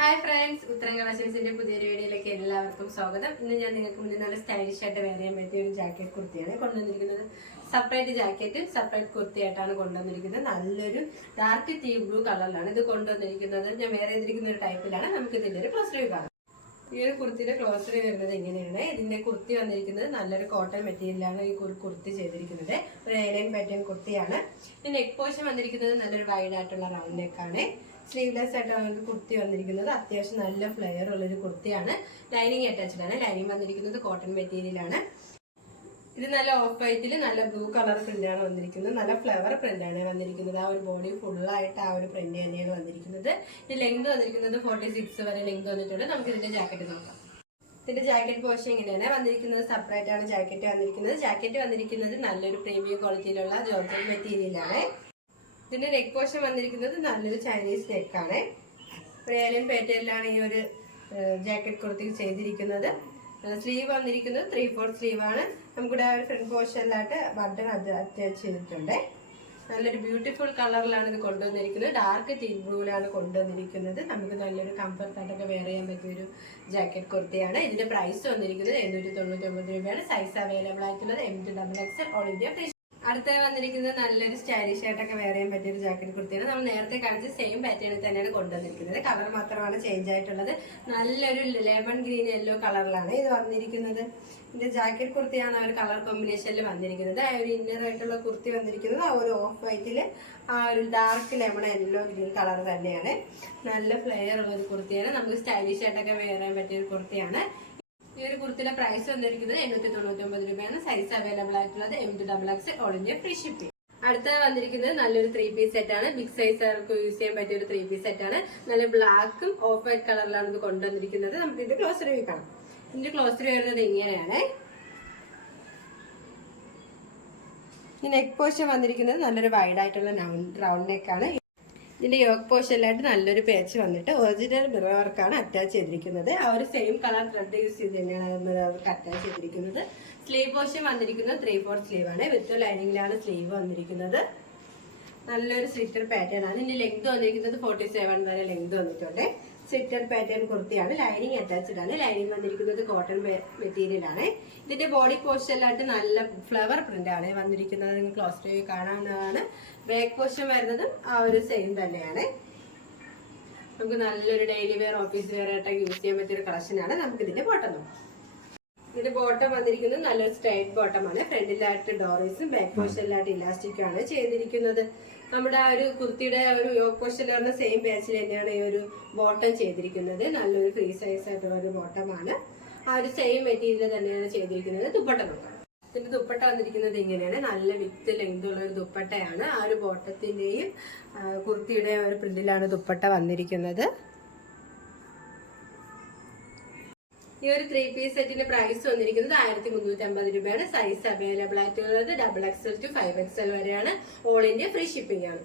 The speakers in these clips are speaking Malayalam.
ഹായ് ഫ്രണ്ട്സ്, ഉത്തരം കളക്ഷൻസിന്റെ പുതിയൊരു വീഡിയോയിലേക്ക് എല്ലാവർക്കും സ്വാഗതം. ഇന്ന് ഞാൻ നിങ്ങൾക്ക് മുന്നിൽ നല്ല സ്റ്റൈലിഷ് ആയിട്ട് വെയർ ചെയ്യാൻ പറ്റിയ ഒരു ജാക്കറ്റ് കുർത്തിയാണ് കൊണ്ടുവന്നിരിക്കുന്നത്. സെപ്പറേറ്റ് ജാക്കറ്റും സെപ്പറേറ്റ് കുർത്തിയായിട്ടാണ് കൊണ്ടുവന്നിരിക്കുന്നത്. നല്ലൊരു ഡാർക്ക് ടീ ബ്ലൂ കളറിലാണ് ഇത് കൊണ്ടുവന്നിരിക്കുന്നത്. ഞാൻ വേറെ ചെയ്തിരിക്കുന്ന ഒരു ടൈപ്പിലാണ്. നമുക്ക് ഇതിന്റെ ഒരു ക്ലോസ് റിവ്യൂ കാണാം. ഈ ഒരു കുർത്തിയുടെ ക്ലോസ് റിവ്യൂ വരുന്നത് എങ്ങനെയാണ്? ഇതിന്റെ കുർത്തി വന്നിരിക്കുന്നത് നല്ലൊരു കോട്ടൺ മെറ്റീരിയലാണ് ഈ കുർത്തി ചെയ്തിരിക്കുന്നത്. ഒരു എയർലൈൻ പാറ്റേൺ കുർത്തിയാണ്. ഇതിന്റെ നെക്ക് പോർഷൻ വന്നിരിക്കുന്നത് നല്ലൊരു വൈഡ് ആയിട്ടുള്ള റൗണ്ട് നെക്കാണ്. സ്ലീവ്ലെസ് ആയിട്ടാണ് നമുക്ക് കുർത്തി വന്നിരിക്കുന്നത്. അത്യാവശ്യം നല്ല ഫ്ലെയർ ഉള്ളൊരു കുർത്തിയാണ്. ലൈനിങ് അറ്റാച്ച്ഡ് ആണ്. ലൈനിങ് വന്നിരിക്കുന്നത് കോട്ടൺ മെറ്റീരിയലാണ്. ഇത് നല്ല ഓഫ് വൈറ്റിൽ നല്ല ബ്ലൂ കളർ പ്രിന്റാണ് വന്നിരിക്കുന്നത്. നല്ല ഫ്ലവർ പ്രിന്റാണ് വന്നിരിക്കുന്നത്. ആ ഒരു ബോഡി ഫുള്ളായിട്ട് ആ ഒരു പ്രിന്റ് തന്നെയാണ് വന്നിരിക്കുന്നത്. ഇത് ലെങ്ത് വന്നിരിക്കുന്നത് 46 വരെ ലെങ്ത് വന്നിട്ടുണ്ട്. നമുക്ക് ഇതിന്റെ ജാക്കറ്റ് നോക്കാം. ഇതിന്റെ ജാക്കറ്റ് പോർഷൻ ഇങ്ങനെയാണ് വന്നിരിക്കുന്നത്. സെപ്പറേറ്റ് ആണ് ജാക്കറ്റ് വന്നിരിക്കുന്നത്. ജാക്കറ്റ് വന്നിരിക്കുന്നത് നല്ലൊരു പ്രീമിയം ക്വാളിറ്റിയിലുള്ള ജോർജറ്റ് മെറ്റീരിയലാണ്. ഇതിന്റെ നെക്ക് പോർഷൻ വന്നിരിക്കുന്നത് നല്ലൊരു ചൈനീസ് നെക്കാണ്. ഒരു ഏലിയൻ പാറ്റേണിലാണ് ഈ ഒരു ജാക്കറ്റ് കുർത്തി ചെയ്തിരിക്കുന്നത്. സ്ലീവ് വന്നിരിക്കുന്നത് 3/4 സ്ലീവ് ആണ്. നമുക്കിവിടെ ഒരു ഫ്രണ്ട് പോർഷനിലായിട്ട് ബട്ടൺ അറ്റാച്ച് ചെയ്തിട്ടുണ്ട്. നല്ലൊരു ബ്യൂട്ടിഫുൾ കളറിലാണ് ഇത് കൊണ്ടുവന്നിരിക്കുന്നത്. ഡാർക്ക് ടീ ബ്ലൂവിലാണ് കൊണ്ടുവന്നിരിക്കുന്നത്. നമുക്ക് നല്ലൊരു കംഫർട്ടായിട്ടൊക്കെ വെയർ ചെയ്യാൻ പറ്റിയൊരു ജാക്കറ്റ് കുർത്തിയാണ്. ഇതിന്റെ പ്രൈസ് വന്നിരിക്കുന്നത് 799 രൂപയാണ്. സൈസ് അവൈലബിൾ ആയിട്ടുള്ളത് M2XX ഓൾ ഇന്ത്യ ഫ്രീ. അടുത്ത വന്നിരിക്കുന്നത് നല്ലൊരു സ്റ്റൈലിഷ് ആയിട്ടൊക്കെ വെയർ ചെയ്യാൻ പറ്റിയ ഒരു ജാക്കറ്റ് കുർത്തിയാണ്. നമ്മൾ നേരത്തെ കാണിച്ച സെയിം പാറ്റേണിൽ തന്നെയാണ് കൊണ്ടുവന്നിരിക്കുന്നത്. കളർ മാത്രമാണ് ചേഞ്ച് ആയിട്ടുള്ളത്. നല്ലൊരു ലെമൺ ഗ്രീൻ യെല്ലോ കളറിലാണ് ഇത് വന്നിരിക്കുന്നത്. ഇതിന്റെ ജാക്കറ്റ് കുർത്തിയാണ് ആ ഒരു കളർ കോമ്പിനേഷനിൽ വന്നിരിക്കുന്നത്. ആ ഒരു ഇന്നർ ആയിട്ടുള്ള കുർത്തി വന്നിരിക്കുന്നത് ആ ഒരു ഓഫ് വൈറ്റില് ആ ഒരു dark lemon yellow green colour തന്നെയാണ്. നല്ല ഫ്ലെയർ ഉള്ള ഒരു കുർത്തിയാണ്. നമുക്ക് സ്റ്റൈലിഷ് ആയിട്ടൊക്കെ വെയർ ചെയ്യാൻ പറ്റിയ ഒരു കുർത്തിയാണ്. ഈ ഒരു കുർത്തിയുടെ പ്രൈസ് വന്നിരിക്കുന്നത് 899 രൂപയാണ്. സൈസ് അവൈലബിൾ ആയിട്ടുള്ളത് M2XX all India free shipping. അടുത്ത വന്നിരിക്കുന്നത് നല്ലൊരു 3 പീസ് സെറ്റ് ആണ്. ബിഗ് സൈസ് ആൾക്ക് യൂസ് ചെയ്യാൻ പറ്റിയ ഒരു 3 പീസ് സെറ്റ് ആണ്. നല്ല ബ്ലാക്കും ഓഫ് വൈറ്റ് കളറിലാണ് ഇത് കൊണ്ടുവന്നിരിക്കുന്നത്. നമുക്ക് ഇതിന്റെ ക്ലോസ് റിവ്യൂ കാണാം. ഇതിന്റെ ക്ലോസ് റിവ്യൂ വരുന്നത് ഇങ്ങനെയാണ്. ഈ നെക്ക് പോർഷൻ വന്നിരിക്കുന്നത് നല്ലൊരു വൈഡ് ആയിട്ടുള്ള റൗണ്ട് നെക്കാണ്. ഇതിന്റെ യോക്ക് പോർഷനിലായിട്ട് നല്ലൊരു പേച്ച് വന്നിട്ട് ഒറിജിനൽ മിറർ വർക്കാണ് അറ്റാച്ച് ചെയ്തിരിക്കുന്നത്. ആ ഒരു സെയിം കളർ ത്രെഡ് യൂസ് ചെയ്ത് തന്നെയാണ് മിറർ വർക്ക് അറ്റാച്ച് ചെയ്തിരിക്കുന്നത്. സ്ലീവ് പോർഷൻ വന്നിരിക്കുന്നത് 3/4 സ്ലീവ് ആണ്. വിത്ത് ലൈനിങ്ങിലാണ് സ്ലീവ് വന്നിരിക്കുന്നത്. നല്ലൊരു സ്ലിറ്റർ പാറ്റേൺ ആണ്. ഇതിന്റെ ലെങ്ത് വന്നിരിക്കുന്നത് 47 വരെ ലെങ്ത് വന്നിട്ടുണ്ട്. സ്ലിറ്റർ പാറ്റേൺ കുർത്തിയാണ്. ലൈനിങ് അറ്റാച്ച്ഡ് ആണ്. ലൈനിങ് വന്നിരിക്കുന്നത് കോട്ടൺ മെറ്റീരിയൽ ആണ്. ഇതിന്റെ ബോഡി പോർഷനിലായിട്ട് നല്ല ഫ്ലവർ പ്രിന്റ് ആണ് വന്നിരിക്കുന്നത്. നിങ്ങൾ ക്ലോസ് റിവ്യൂ കാണാവുന്നതാണ്. ബാക്ക് പോർഷൻ വരുന്നതും ആ ഒരു സെയിം തന്നെയാണ്. നമുക്ക് നല്ലൊരു ഡെയിലി വെയർ ഓഫീസ് വെയർ ആയിട്ട് യൂസ് ചെയ്യാൻ പറ്റിയൊരു കളക്ഷനാണ്. നമുക്ക് ഇതിന്റെ ബോട്ടം നോക്കാം. ഇതിന്റെ ബോട്ടം വന്നിരിക്കുന്നത് നല്ലൊരു സ്ട്രൈറ്റ് ബോട്ടം ആണ്. ഫ്രണ്ടിലായിട്ട് ഡോറീസും ബാക്ക് പോർഷനിലായിട്ട് ഇലാസ്റ്റിക്കും ആണ് ചെയ്തിരിക്കുന്നത്. നമ്മുടെ ആ ഒരു കുർത്തിയുടെ ഒരു യോക്ക് പോർഷനിൽ വരുന്ന സെയിം ബാച്ചിൽ തന്നെയാണ് ഈ ഒരു ബോട്ടം ചെയ്തിരിക്കുന്നത്. നല്ലൊരു ഫ്രീ സൈസ് ആയിട്ടുള്ള ഒരു ബോട്ടമാണ്. ആ ഒരു സെയിം മെറ്റീരിയൽ തന്നെയാണ് ചെയ്തിരിക്കുന്നത്. ദുപ്പട്ട നോക്കാം. ഇതിന്റെ ദുപ്പട്ട വന്നിരിക്കുന്നത് ഇങ്ങനെയാണ്. നല്ല വിത്ത് ലെങ്ത് ഉള്ള ഒരു ദുപ്പട്ടയാണ്. ആ ഒരു ബോട്ടത്തിന്റെയും കുർത്തിയുടെ ഒരു പ്രിന്റിലാണ് ദുപ്പട്ട വന്നിരിക്കുന്നത്. ഈ ഒരു 3 പീസ് സെറ്റിന്റെ പ്രൈസ് വന്നിരിക്കുന്നത് 1350 രൂപയാണ്. സൈസ് അവൈലബിൾ ആയിട്ടുള്ളത് XXL to 5XL വരെയാണ്. ഓൾ ഇന്ത്യ ഫ്രീ ഷിപ്പിംഗ് ആണ്.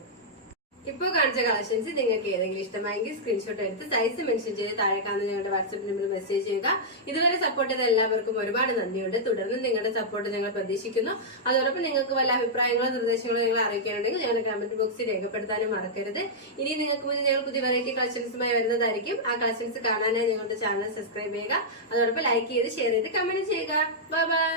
ഇപ്പോൾ കാണിച്ച കളക്ഷൻസ് നിങ്ങൾക്ക് ഏതെങ്കിലും ഇഷ്ടമായെങ്കിൽ സ്ക്രീൻഷോട്ട് എടുത്ത് സൈസ് മെൻഷൻ ചെയ്ത് താഴെ കാണുന്ന ഞങ്ങളുടെ വാട്സ്ആപ്പ് നമ്പറിൽ മെസ്സേജ് ചെയ്യുക. ഇതുവരെ സപ്പോർട്ട് ചെയ്ത എല്ലാവർക്കും ഒരുപാട് നന്ദിയുണ്ട്. തുടർന്ന് നിങ്ങളുടെ സപ്പോർട്ട് ഞങ്ങൾ പ്രതീക്ഷിക്കുന്നു. അതോടൊപ്പം നിങ്ങൾക്ക് വല്ല അഭിപ്രായങ്ങളോ നിർദ്ദേശങ്ങളോ നിങ്ങൾ അറിയിക്കാനുണ്ടെങ്കിൽ ഞങ്ങളുടെ കമന്റ് ബോക്സിൽ രേഖപ്പെടുത്താനും മറക്കരുത്. ഇനി നിങ്ങൾക്ക് മുന്നിൽ ഞങ്ങൾ പുതിയ വെറൈറ്റി കളക്ഷൻസുമായി വരുന്നതായിരിക്കും. ആ കളക്ഷൻസ് കാണാനായി ഞങ്ങളുടെ ചാനൽ സബ്സ്ക്രൈബ് ചെയ്യുക. അതോടൊപ്പം ലൈക്ക് ചെയ്ത് ഷെയർ ചെയ്ത് കമന്റ് ചെയ്യുക. Bye bye.